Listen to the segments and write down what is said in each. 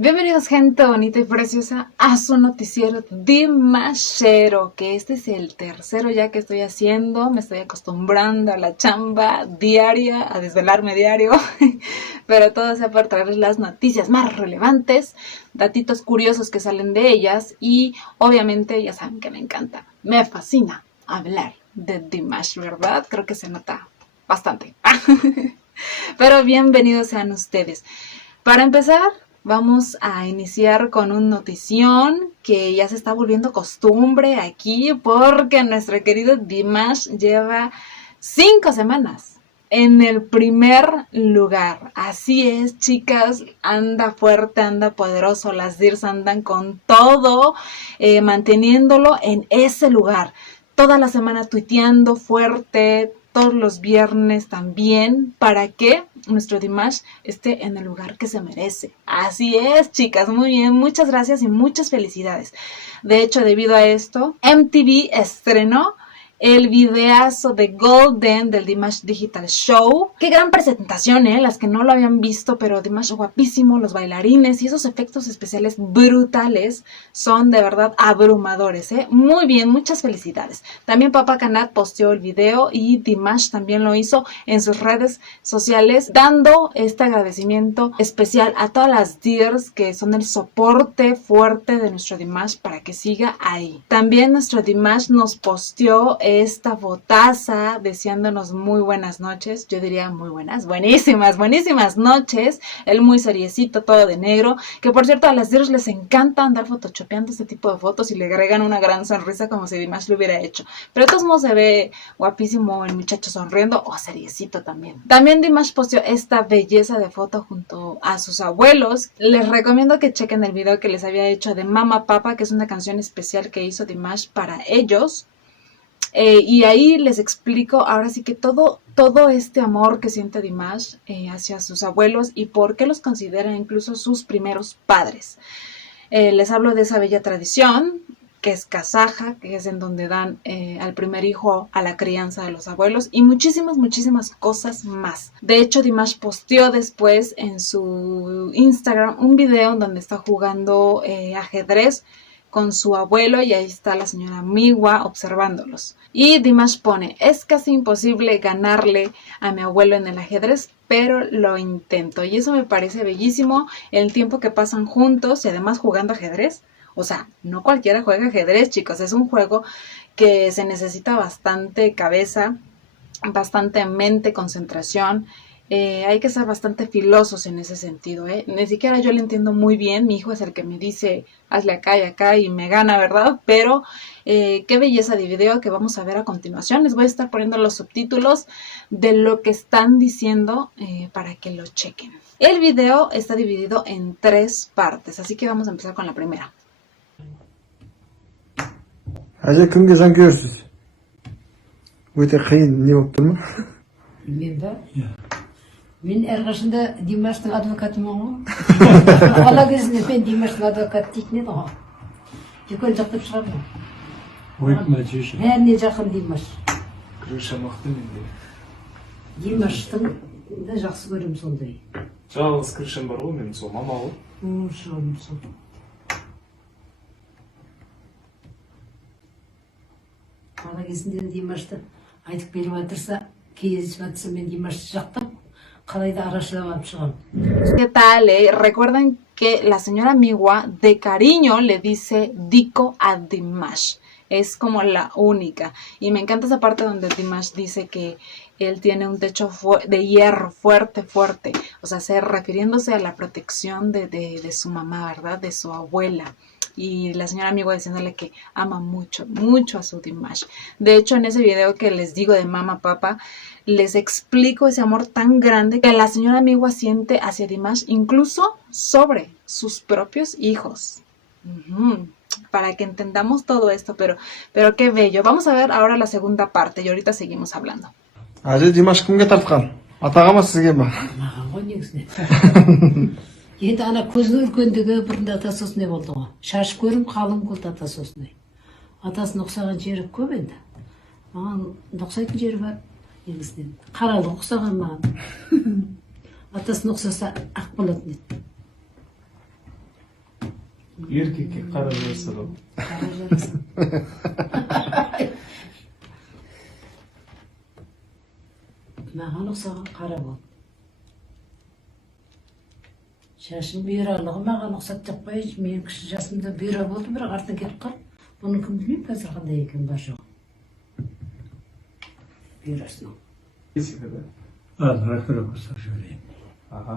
Bienvenidos, gente bonita y preciosa, a su noticiero Dimashero, que este es el tercero ya que estoy haciendo. Me estoy acostumbrando a la chamba diaria, a desvelarme diario, pero todo sea para traerles las noticias más relevantes, datitos curiosos que salen de ellas y obviamente ya saben que me encanta, me fascina hablar de Dimash, ¿verdad? Creo que se nota bastante. Pero bienvenidos sean ustedes. Para empezar, vamos a iniciar con un notición que ya se está volviendo costumbre aquí porque nuestro querido Dimash lleva 5 semanas en el primer lugar. Así es, chicas, anda fuerte, anda poderoso, las Dirs andan con todo, manteniéndolo en ese lugar. Toda la semana tuiteando fuerte, todos los viernes también, para que nuestro Dimash esté en el lugar que se merece. Así es, chicas, muy bien, muchas gracias y muchas felicidades. De hecho, debido a esto, MTV estrenó el videazo de Golden del Dimash Digital Show. Qué gran presentación, las que no lo habían visto, pero Dimash guapísimo, los bailarines y esos efectos especiales brutales son de verdad abrumadores, Muy bien, muchas felicidades. También Papa Canat posteó el video y Dimash también lo hizo en sus redes sociales, dando este agradecimiento especial a todas las Dirs que son el soporte fuerte de nuestro Dimash para que siga ahí. También nuestro Dimash nos posteó esta fotaza deseándonos muy buenas noches. Yo diría muy buenas, buenísimas noches. Él muy seriecito, todo de negro, que por cierto a las Dirs les encanta andar photoshopeando este tipo de fotos y le agregan una gran sonrisa como si Dimash lo hubiera hecho, pero de todos modos se ve guapísimo el muchacho sonriendo o seriecito también. También Dimash posteó esta belleza de foto junto a sus abuelos. Les recomiendo que chequen el video que les había hecho de Mama Papa, que es una canción especial que hizo Dimash para ellos. Y ahí les explico ahora sí que todo este amor que siente Dimash hacia sus abuelos y por qué los considera incluso sus primeros padres. Les hablo de esa bella tradición que es kazaja, que es en donde dan al primer hijo a la crianza de los abuelos y muchísimas cosas más. De hecho, Dimash posteó después en su Instagram un video en donde está jugando ajedrez con su abuelo y ahí está la señora Miwa observándolos. Y Dimash pone, es casi imposible ganarle a mi abuelo en el ajedrez, pero lo intento. Y eso me parece bellísimo, el tiempo que pasan juntos y además jugando ajedrez. O sea, no cualquiera juega ajedrez, chicos, es un juego que se necesita bastante cabeza, bastante mente, concentración. Hay que ser bastante filosos en ese sentido, Ni siquiera yo lo entiendo muy bien. Mi hijo es el que me dice, hazle acá y acá y me gana, ¿verdad? Pero qué belleza de video que vamos a ver a continuación. Les voy a estar poniendo los subtítulos de lo que están diciendo para que lo chequen. El video está dividido en 3 partes, así que vamos a empezar con la primera. Aja kimge zan görürsüz. Өте қиын не болып тұр ма? Мен ба? Мен әрқашанда Димаштың адвокатымын ғой. Бала кезінде мен Димаштың адвокаты дейтін еді ғой. Дүкен жақтап шығамын. Бәріне жақын Димаш. Крыша мықты менде. Димаштың да жақсы көремін сондай. Жалғыз крышам бар ғой менің, сол мама ғой. Шығамын сол. Бала кезінде Димашты айтып келіп жатырса, кездесіп жатса мен Димашты жақтап, қалай да арашылап алып шығамын. ¿Qué tal? Recuerden que la señora Miwa de cariño le dice Diko a Dimash. Es como la única. Y me encanta esa parte donde Dimash dice que él tiene un techo de hierro fuerte. O sea, refiriéndose a la protección de su mamá, ¿verdad? De su abuela. Y la señora Miwa diciéndole que ama mucho a su Dimash. De hecho, en ese video que les digo de Mama Papa, les explico ese amor tan grande que la señora Miwa siente hacia Dimash, incluso sobre sus propios hijos. Para que entendamos todo esto, pero qué bello. Vamos a ver ahora la segunda parte y ahorita seguimos hablando. Aja Димаш кімге тартқан? Атаға ма сізге ма? Маған ғой негізінен. Енді ана көзі үлкендігі бірінде атасы осындай болды ғой. Шашып көрім қалың болды атасы осындай. Атасын ұқсаған жері көп енді. Маған ұқсайтын жері бар негізінен. Қаралы ұқсаған маған. Атасын ұқсаса ақ болатын еді. Erkekке qara jarasa да. Қара жарасың. Маған ұқсаған қара бол. Шашым бұйралығы маған ұқсап таппай, мен кіші жасымда бұйра болды, бірақ артынан кетіп қалып. Бұның кім білмеймін қазір қандай екен бар жоқ. Бұйрасының. Есігі да. Рахмет болса жіберейін. Ага.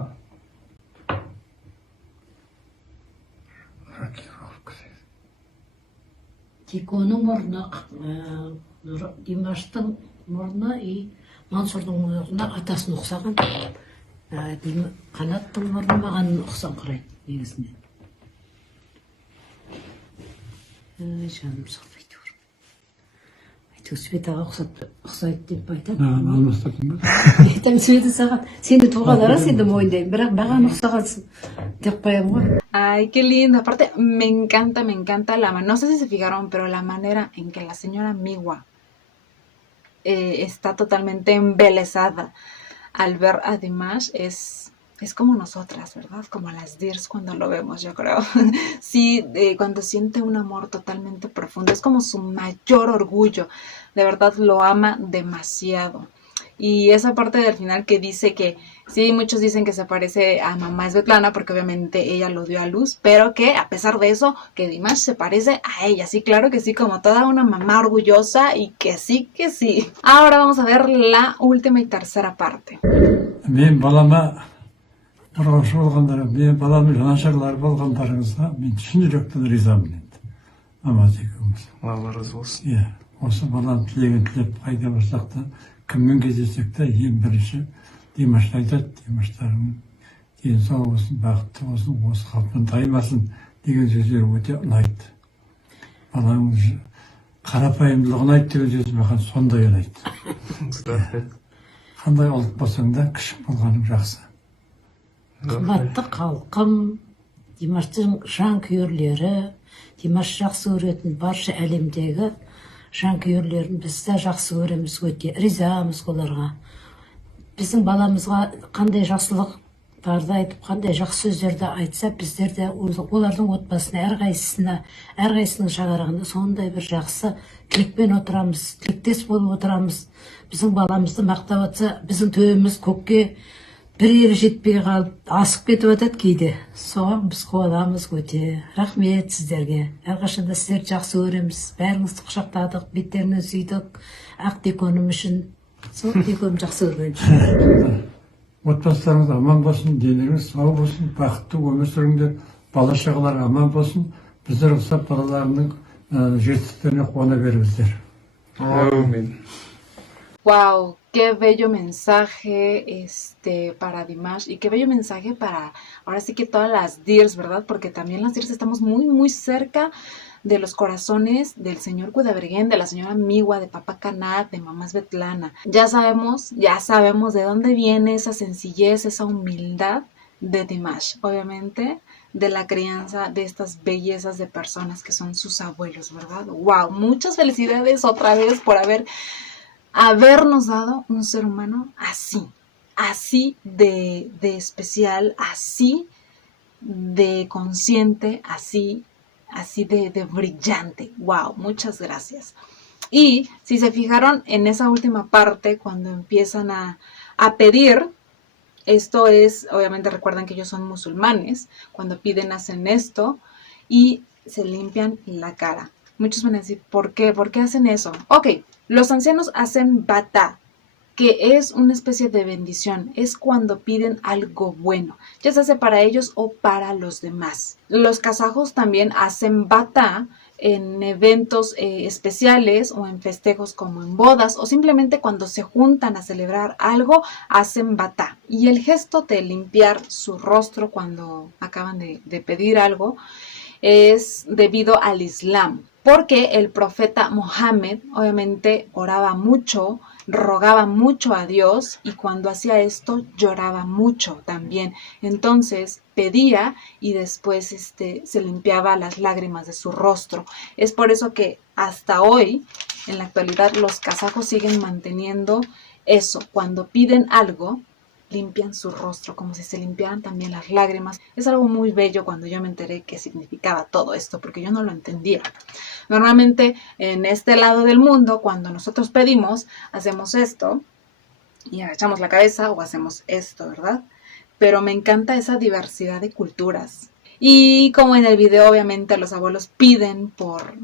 Рокировка. Тек оның мұрны, Димаштың мұрны и Мансұрдың мұрны атасын ұқсаған. Қанаттың мұрны маған ұқсаңқырайды негізінен. Жаным сақпайды ұрым. Әйтеу Светаға ұқсайды деп айтамын. Алмастырдың ба? Айтам Света саған, сені туған ара сенді мойындаймын, бірақ маған ұқсағансың деп қоямын ғой. Ay, qué lindo. Aparte, me encanta la no sé si se fijaron, pero la manera en que la señora Miwa está totalmente embelesada al ver a Dimash es como nosotras, ¿verdad? Como las Dirs cuando lo vemos, yo creo. Sí, cuando siente un amor totalmente profundo, es como su mayor orgullo. De verdad lo ama demasiado. Y esa parte del final que dice que, sí, muchos dicen que se parece a mamá Svetlana porque obviamente ella lo dio a luz, pero que a pesar de eso, que Dimash se parece a ella. Sí, claro que sí, como toda una mamá orgullosa y que sí, que sí. Ahora vamos a ver la última y tercera parte. Мен балама қорғаушы болғандар, мен баламның жанашырлары болғандарыңызға мен шын жүректен ризамын енді. Намаз екеуміз. Алла разы болсын. Иә, осы баланың тілегін тілеп қайда барсақ та, кіммен кездессек те ең бірінші Димашты айтады, Димаштарың денсаулық болсын, бақытты болсын, осы қалпын таймасын деген сөздер өте ұнайды. Баланың қарапайымдылығын айт деген сөз маған сондай ұнайды. Рахмет. Қандай ұлт болсаң да кішік болғаның жақсы. Қымбатты халқым, Димаштың жанкүйерлері, Димаш жақсы көретін барша әлемдегі жанкүйерлерін біз де жақсы көреміз, өте ризамыз оларға. Біздің баламызға қандай жақсылықтарды айтып, қандай жақсы сөздерді айтса, біздер де олардың отбасына, әрқайсысының шаңырағында сондай бір жақсы тілекпен отырамыз, тілектес болып отырамыз. Біздің баламызды мақтап атса, біздің төбеміз көкке бір елі жетпей қалып, асып кетіп атады кейде. Соған біз қуанамыз өте. Рахмет сіздерге. Әрқашанда сіздерді жақсы көреміз. Бәріңізді құшақтадық, беттерінен сүйдік. Ақ деконым үшін. Сол деконым жақсы көрген. Отбасыларыңыз аман болсын, деніңіз сау болсын, бақытты өмір сүріңдер, бала шағалар аман болсын, біздер ұқсап балаларының жетістіктеріне қуана беріңіздер. Амин. Wow, qué bello mensaje para Dimash y qué bello mensaje para ahora sí que todas las Dirs, ¿verdad? Porque también las Dirs estamos muy cerca de los corazones del señor Kudabergen, de la señora Miwa, de papá Kanat, de mamá Svetlana. Ya sabemos de dónde viene esa sencillez, esa humildad de Dimash, obviamente de la crianza de estas bellezas de personas que son sus abuelos, ¿verdad? Wow, muchas felicidades otra vez por habernos dado un ser humano así de especial, así de consciente, así de brillante. Wow, muchas gracias. Y si se fijaron en esa última parte, cuando empiezan a pedir, esto es, obviamente recuerdan que ellos son musulmanes, cuando piden hacen esto y se limpian la cara. Muchos van a decir, ¿por qué? ¿Por qué hacen eso? Ok, los ancianos hacen bata, que es una especie de bendición. Es cuando piden algo bueno, ya sea para ellos o para los demás. Los kazajos también hacen bata en eventos especiales o en festejos como en bodas o simplemente cuando se juntan a celebrar algo, hacen bata. Y el gesto de limpiar su rostro cuando acaban de pedir algo es debido al Islam. Porque el profeta Mohammed obviamente oraba mucho, rogaba mucho a Dios y cuando hacía esto lloraba mucho también. Entonces pedía y después se limpiaba las lágrimas de su rostro. Es por eso que hasta hoy, en la actualidad, los kazajos siguen manteniendo eso. Cuando piden algo, limpian su rostro, como si se limpiaran también las lágrimas. Es algo muy bello cuando yo me enteré qué significaba todo esto, porque yo no lo entendía. Normalmente en este lado del mundo, cuando nosotros pedimos, hacemos esto y agachamos la cabeza o hacemos esto, ¿verdad? Pero me encanta esa diversidad de culturas. Y como en el video, obviamente, los abuelos piden por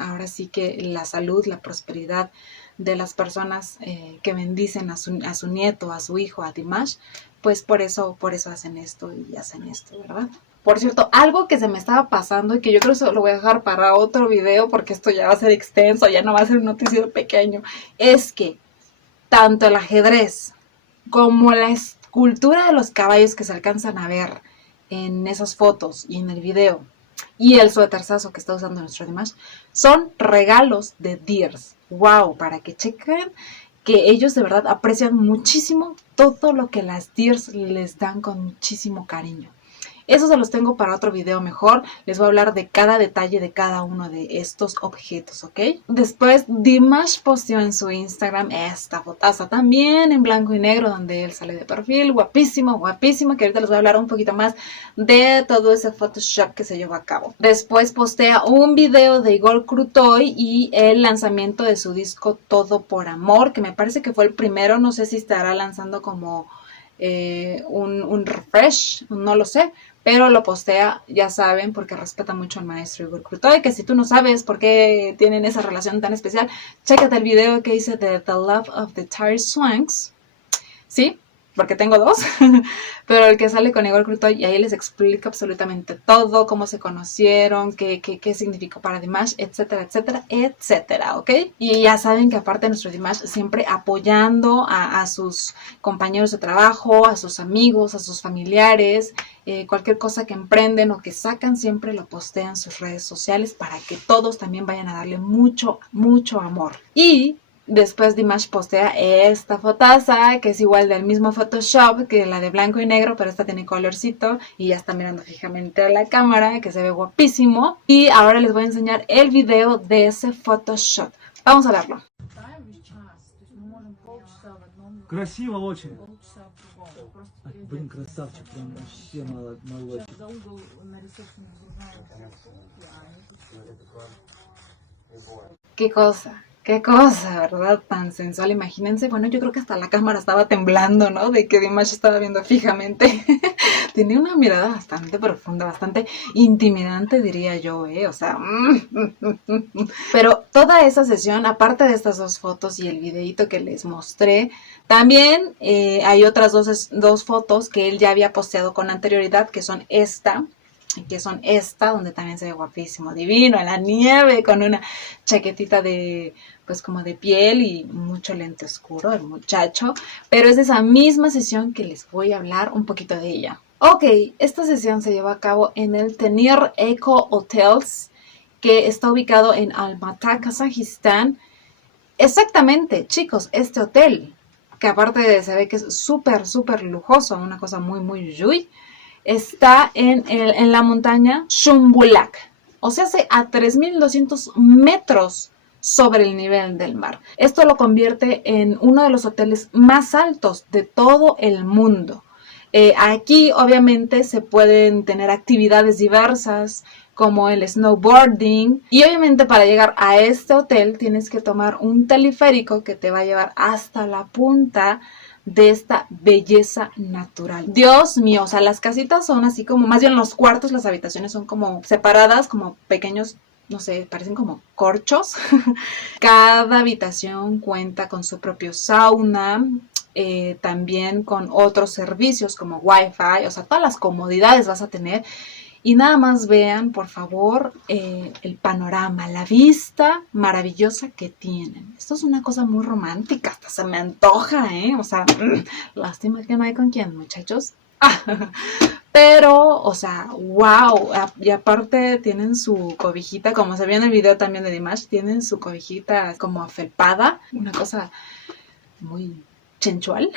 ahora sí que la salud, la prosperidad de las personas que bendicen a su nieto, a su hijo, a Dimash, pues por eso hacen esto y hacen esto, ¿verdad? Por cierto, algo que se me estaba pasando y que yo creo que lo voy a dejar para otro video porque esto ya va a ser extenso, ya no va a ser un noticiero pequeño, es que tanto el ajedrez como la escultura de los caballos que se alcanzan a ver en esas fotos y en el video y el suéterzazo que está usando nuestro Dimash son regalos de Dears. Wow, para que chequen que ellos de verdad aprecian muchísimo todo lo que las Dears les dan con muchísimo cariño. Eso se los tengo para otro video mejor. Les voy a hablar de cada detalle de cada uno de estos objetos, ¿ok? Después Dimash posteó en su Instagram esta fotaza también en blanco y negro donde él sale de perfil. Guapísimo, guapísimo, que ahorita les voy a hablar un poquito más de todo ese Photoshop que se llevó a cabo. Después postea un video de Igor Krutoy y el lanzamiento de su disco Todo por Amor, que me parece que fue el primero. No sé si estará lanzando como un refresh, no lo sé, pero lo postea, ya saben, porque respeta mucho al maestro Igor Krutoy, que si tú no sabes por qué tienen esa relación tan especial, chécate el video que hice de The Love of the Tire Swanks, ¿sí? Porque tengo dos, pero el que sale con Igor Krutoy y ahí les explica absolutamente todo, cómo se conocieron, qué significó para Dimash, etcétera, etcétera, etcétera, ¿ok? Y ya saben que aparte nuestro Dimash siempre apoyando a sus compañeros de trabajo, a sus amigos, a sus familiares, cualquier cosa que emprenden o que sacan siempre lo postean en sus redes sociales para que todos también vayan a darle mucho, mucho amor. Y después Dimash postea esta fotaza, que es igual del mismo Photoshop que la de blanco y negro, pero esta tiene colorcito y ya está mirando fijamente a la cámara, que se ve guapísimo. Y ahora les voy a enseñar el video de ese Photoshop. Vamos a verlo. Красиво очень. Блин, красавчик, прям вообще молодчик. Qué cosa, ¿verdad? Tan sensual, imagínense. Bueno, yo creo que hasta la cámara estaba temblando, ¿no? De que Dimash estaba viendo fijamente. Tenía una mirada bastante profunda, bastante intimidante, diría yo, ¿eh? O sea... Pero toda esa sesión, aparte de estas dos fotos y el videito que les mostré, también hay otras dos fotos que él ya había posteado con anterioridad, que son esta, donde también se ve guapísimo, divino, en la nieve, con una chaquetita de, pues como de piel y mucho lente oscuro, el muchacho, pero es de esa misma sesión que les voy a hablar un poquito de ella. Ok, esta sesión se llevó a cabo en el Tenir Eco Hotels, que está ubicado en Almatá, Kazajistán. Exactamente, chicos, este hotel, que aparte se ve que es súper, súper lujoso, una cosa muy, muy yuy, está en la montaña Shumbulak, o sea, a 3.200 metros sobre el nivel del mar. Esto lo convierte en uno de los hoteles más altos de todo el mundo. Aquí obviamente se pueden tener actividades diversas como el snowboarding y obviamente para llegar a este hotel tienes que tomar un teleférico que te va a llevar hasta la punta de esta belleza natural. Dios mío, o sea, las casitas son así como, más bien los cuartos, las habitaciones son como separadas, como pequeños, no sé, parecen como corchos. Cada habitación cuenta con su propio sauna, también con otros servicios como Wi-Fi, o sea, todas las comodidades vas a tener. Y nada más vean, por favor, el panorama, la vista maravillosa que tienen. Esto es una cosa muy romántica, hasta se me antoja, ¿eh? O sea, lástima que no hay con quién, muchachos. Pero, o sea, wow. Y aparte tienen su cobijita, como se vio en el video también de Dimash, tienen su cobijita como afelpada. Una cosa muy chenchual.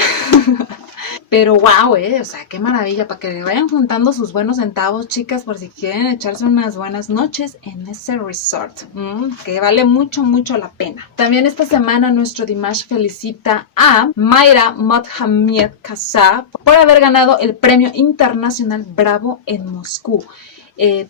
Pero wow, o sea, qué maravilla, para que le vayan juntando sus buenos centavos, chicas, por si quieren echarse unas buenas noches en ese resort, que vale mucho, mucho la pena. También esta semana nuestro Dimash felicita a Mayra Mohammed Kassab por haber ganado el Premio Internacional Bravo en Moscú.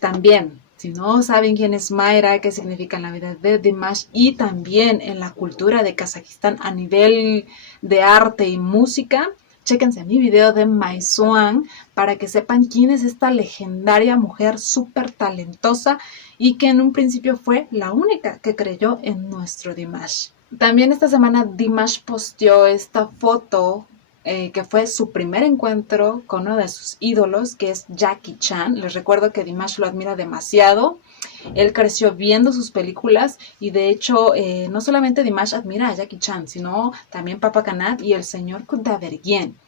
También, si no saben quién es Mayra, qué significa en la vida de Dimash y también en la cultura de Kazajistán a nivel de arte y música, chéquense mi video de Maisuan para que sepan quién es esta legendaria mujer súper talentosa y que en un principio fue la única que creyó en nuestro Dimash. También esta semana Dimash posteó esta foto que fue su primer encuentro con uno de sus ídolos, que es Jackie Chan. Les recuerdo que Dimash lo admira demasiado. Él creció viendo sus películas y de hecho no solamente Dimash admira a Jackie Chan, sino también Papa Kanat y el señor Kudavergien.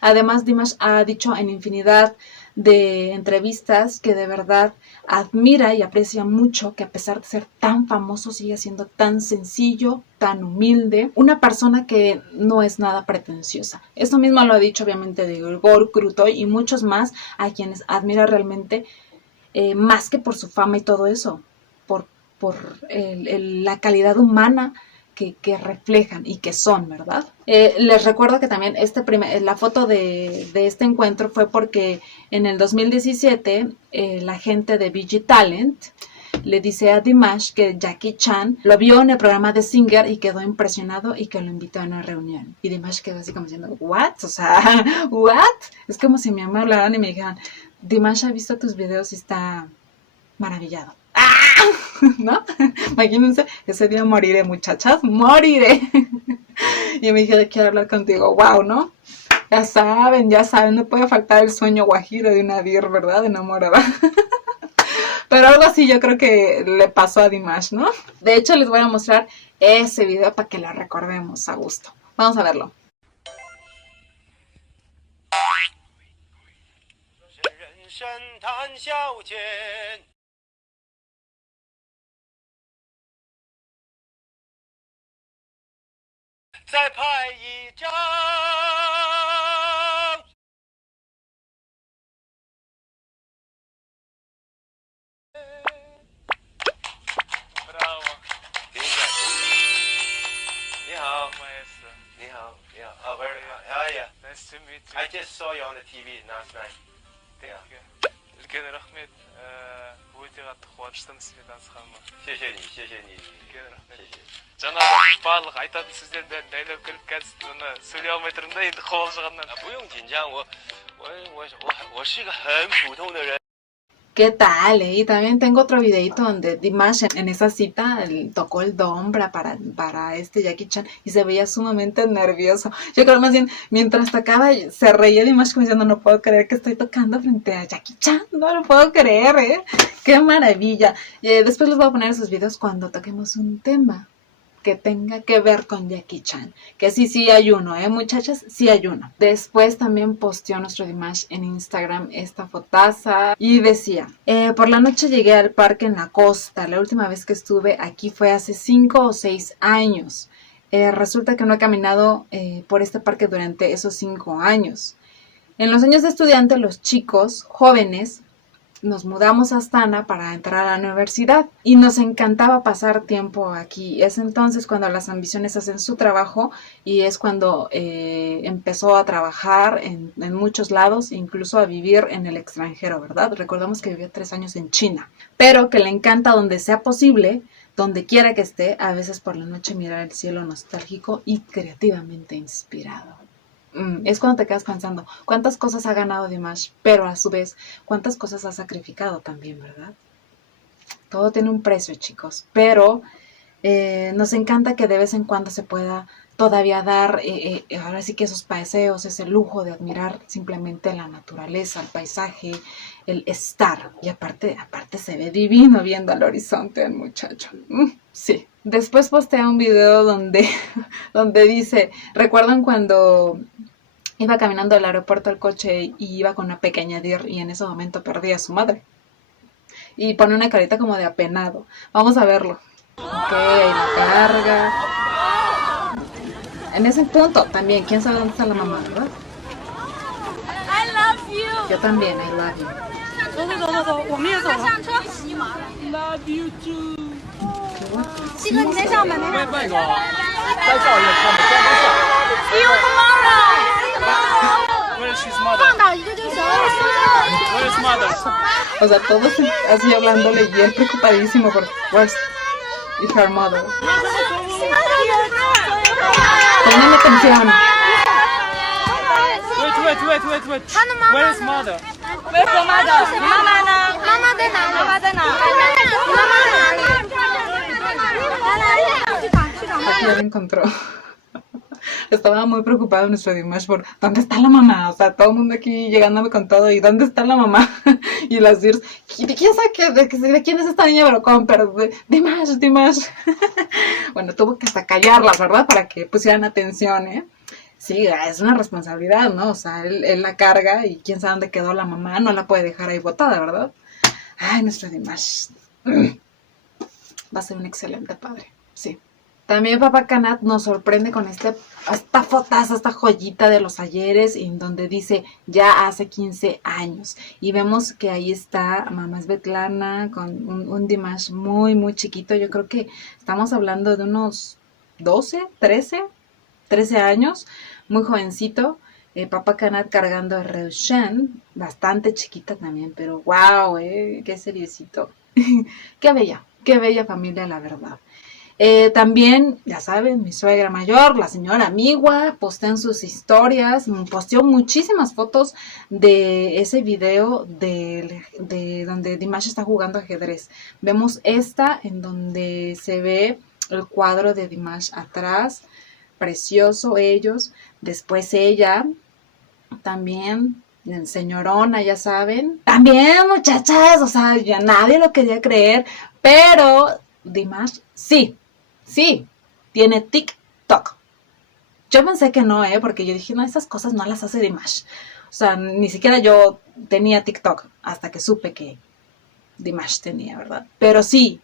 Además, Dimash ha dicho en infinidad de entrevistas que de verdad admira y aprecia mucho que a pesar de ser tan famoso sigue siendo tan sencillo, tan humilde, una persona que no es nada pretenciosa. Esto mismo lo ha dicho obviamente de Igor Krutoy y muchos más a quienes admira realmente más que por su fama y todo eso, por la calidad humana que reflejan y que son, ¿verdad? Les recuerdo que también la foto de este encuentro fue porque en el 2017 la gente de VG Talent le dice a Dimash que Jackie Chan lo vio en el programa de Singer y quedó impresionado y que lo invitó a una reunión. Y Dimash quedó así como diciendo, ¿what? O sea, ¿what? Es como si mi mamá hablaran y me dijeran, Dimash ha visto tus videos y está maravillado. ¿No? Imagínense, ese día moriré, muchachas, moriré. Y me dije, quiero hablar contigo, wow, ¿no? Ya saben, no puede faltar el sueño guajiro de una dir, ¿verdad? Enamorada. Pero algo así yo creo que le pasó a Dimash, ¿no? De hecho, les voy a mostrar ese video para que lo recordemos a gusto. Vamos a verlo. Nice to meet you. I just saw you on the TV last night. Thank you. үлкен рахмет. Өте қатты қуаныштымын сізбен танысқаныма. 谢谢你，谢谢你。үлкен рахмет. жаңағы барлық айтатын сөздердің бәрін дайындап келіп қазір мына сөйлей алмай тұрмын да енді қобалжығаннан. 不用紧张，我是个很普通的人。 ¿Qué tal? Y también tengo otro videito donde Dimash en esa cita tocó el dombra para este Jackie Chan y se veía sumamente nervioso. Yo creo más bien, mientras tocaba, se reía Dimash como diciendo, no puedo creer que estoy tocando frente a Jackie Chan, no lo puedo creer, ¿eh? ¡Qué maravilla! Después les voy a poner esos videos cuando toquemos un tema que tenga que ver con Jackie Chan, que sí hay uno, muchachas, sí hay uno. Después también posteó nuestro Dimash en Instagram esta fotaza y decía, por la noche llegué al parque en la costa, la última vez que estuve aquí fue hace 5 o 6 años. Resulta que no he caminado por este parque durante esos 5 años. En los años de estudiante, los chicos jóvenes nos mudamos a Astana para entrar a la universidad y nos encantaba pasar tiempo aquí. Es entonces cuando las ambiciones hacen su trabajo y es cuando empezó a trabajar en muchos lados, incluso a vivir en el extranjero, ¿verdad? Recordamos que vivió 3 años en China, pero que le encanta donde sea posible, donde quiera que esté, a veces por la noche mirar el cielo nostálgico y creativamente inspirado. Es cuando te quedas pensando, ¿cuántas cosas ha ganado Dimash? Pero a su vez, ¿cuántas cosas ha sacrificado también, verdad? Todo tiene un precio, chicos, pero nos encanta que de vez en cuando se pueda todavía dar, ahora sí que esos paseos, ese lujo de admirar simplemente la naturaleza, el paisaje, el estar. Y aparte se ve divino viendo al horizonte el muchacho. Sí. Después postea un video donde dice, ¿recuerdan cuando iba caminando del aeropuerto al coche y iba con una pequeña dir y en ese momento perdí a su madre? Y pone una carita como de apenado. Vamos a verlo. Ok, ahí la carga. En ese punto también, quién sabe dónde está la mamá, ¿verdad? I love you. Yo también, I love you. 走走走走走，我们也走了。上车。 Love you too。西哥，你先上吧，你先上。那个，再照一个他们先不下。 See you tomorrow。 Where is his mother? 放倒一个就行了。 Where is mother? O sea, todos así hablándole y él preocupadísimo por where's her mother. Póngame atención. Wait. Where is mother? Where's your mother？ 你妈妈呢？妈妈在哪？妈妈在哪？你妈妈在哪里？来，去找。 Aquí ya lo encontró. Estaba muy preocupado nuestro Dimash por ¿dónde está la mamá? O sea, todo el mundo aquí llegándome con todo y ¿dónde está la mamá? Y las Dirs, ¿quién sabe de quién es esta niña Eurocomper? Dimash. Bueno, tuvo que hasta callarlas, ¿verdad? Para que pusieran atención, ¿eh? Sí, es una responsabilidad, ¿no? O sea, él la carga y quién sabe dónde quedó la mamá, no la puede dejar ahí botada, ¿verdad? Ay, nuestro Dimash. Va a ser un excelente padre, sí. También Papá Kanat nos sorprende con esta fotaza, esta joyita de los ayeres, en donde dice ya hace 15 años. Y vemos que ahí está mamá Svetlana con un Dimash muy, muy chiquito. Yo creo que estamos hablando de unos 12, 13 años, muy jovencito. Papá Kanat cargando a Reushan, bastante chiquita también, pero wow, qué seriecito. Qué bella familia, la verdad. También, ya saben, mi suegra mayor, la señora Miwa, postean sus historias, posteó muchísimas fotos de ese video de donde Dimash está jugando ajedrez. Vemos esta en donde se ve el cuadro de Dimash atrás, precioso ellos, después ella, también, señorona, ya saben. También, muchachas, o sea, ya nadie lo quería creer, pero Dimash sí, tiene TikTok. Yo pensé que no, porque yo dije, no, esas cosas no las hace Dimash. O sea, ni siquiera yo tenía TikTok hasta que supe que Dimash tenía, ¿verdad? Pero sí,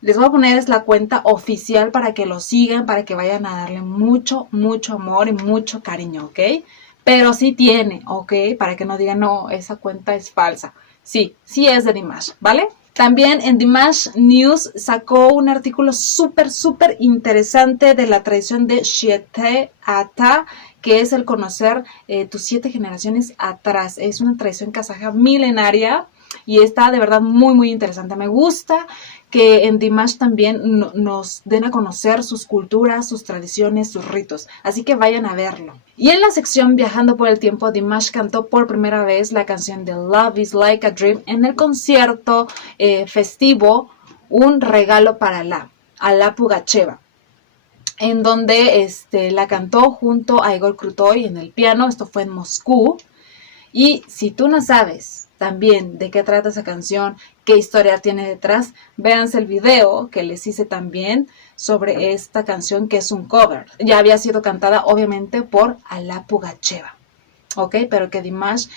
les voy a poner es la cuenta oficial para que lo sigan, para que vayan a darle mucho, mucho amor y mucho cariño, ¿ok? Pero sí tiene, ¿ok? Para que no digan, no, esa cuenta es falsa. Sí es de Dimash, ¿vale? También en Dimash News sacó un artículo súper interesante de la tradición de Siete Ata, que es el conocer tus 7 generaciones atrás. Es una tradición kazaja milenaria y está de verdad muy interesante. Me gusta que en Dimash también nos den a conocer sus culturas, sus tradiciones, sus ritos. Así que vayan a verlo. Y en la sección Viajando por el Tiempo, Dimash cantó por primera vez la canción de Love is Like a Dream en el concierto festivo Un Regalo para Alá Pugacheva, en donde la cantó junto a Igor Krutoy en el piano. Esto fue en Moscú. Y si tú no sabes también de qué trata esa canción, qué historia tiene detrás, véanse el video que les hice también sobre esta canción, que es un cover. Ya había sido cantada obviamente por Alá Pugacheva, ¿ok? Pero que Dimash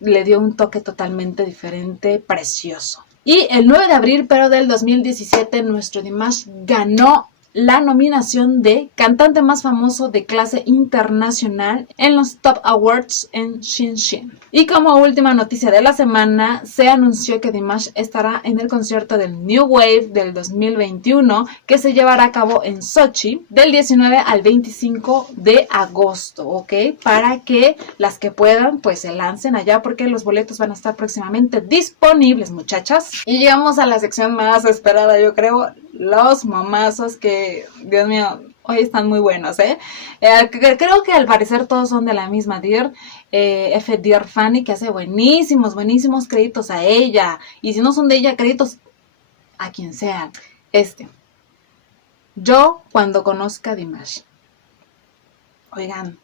le dio un toque totalmente diferente, precioso. Y el 9 de abril, pero del 2017, nuestro Dimash ganó la nominación de cantante más famoso de clase internacional en los Top Awards en Shenzhen. Y como última noticia de la semana, se anunció que Dimash estará en el concierto del New Wave del 2021, que se llevará a cabo en Sochi del 19 al 25 de agosto, ¿ok? Para que las que puedan, pues se lancen allá, porque los boletos van a estar próximamente disponibles, muchachas. Y llegamos a la sección más esperada, yo creo, los momazos, que, Dios mío, hoy están muy buenos, creo que al parecer todos son de la misma Dir, F. Dir Fanny, que hace buenísimos créditos a ella. Y si no son de ella, créditos a quien sea. Yo, cuando conozca a Dimash, oigan,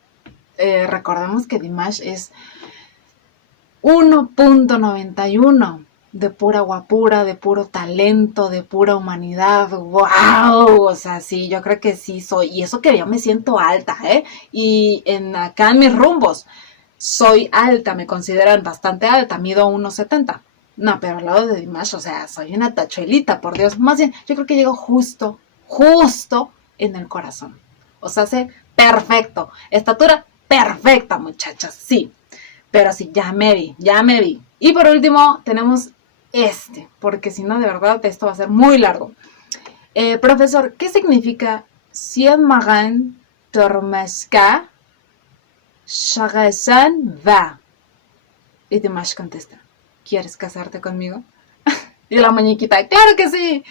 recordemos que Dimash es 1.91 de pura guapura, de puro talento, de pura humanidad. ¡Wow! O sea, sí, yo creo que sí soy. Y eso que yo me siento alta, Y acá en mis rumbos soy alta, me consideran bastante alta, mido 1.70. No, pero al lado de Dimash, o sea, soy una tachuelita, por Dios. Más bien, yo creo que llego justo en el corazón. O sea, hace perfecto. Estatura, perfecta, muchachas, sí. Pero sí, ya me vi. Y por último, tenemos este, porque si no, de verdad, esto va a ser muy largo. Profesor, ¿qué significa Sien Magan Tormeska Shagasan Va? Y Dimash contesta, ¿quieres casarte conmigo? Y la muñequita, claro que sí.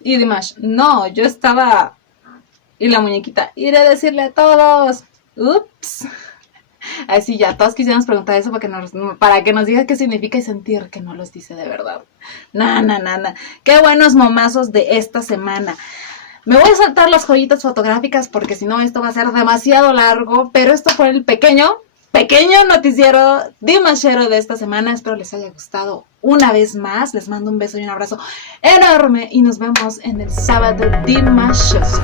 Y Dimash, no, yo estaba... Y la muñequita, iré a decirle a todos. Ups. Así ya, todos quisiéramos preguntar eso para que nos diga qué significa y sentir que no los dice de verdad. Na. Qué buenos momazos de esta semana. Me voy a saltar las joyitas fotográficas porque si no esto va a ser demasiado largo, pero esto fue el pequeño noticiero dimashero de esta semana. Espero les haya gustado una vez más. Les mando un beso y un abrazo enorme y nos vemos en el sábado dimashoso.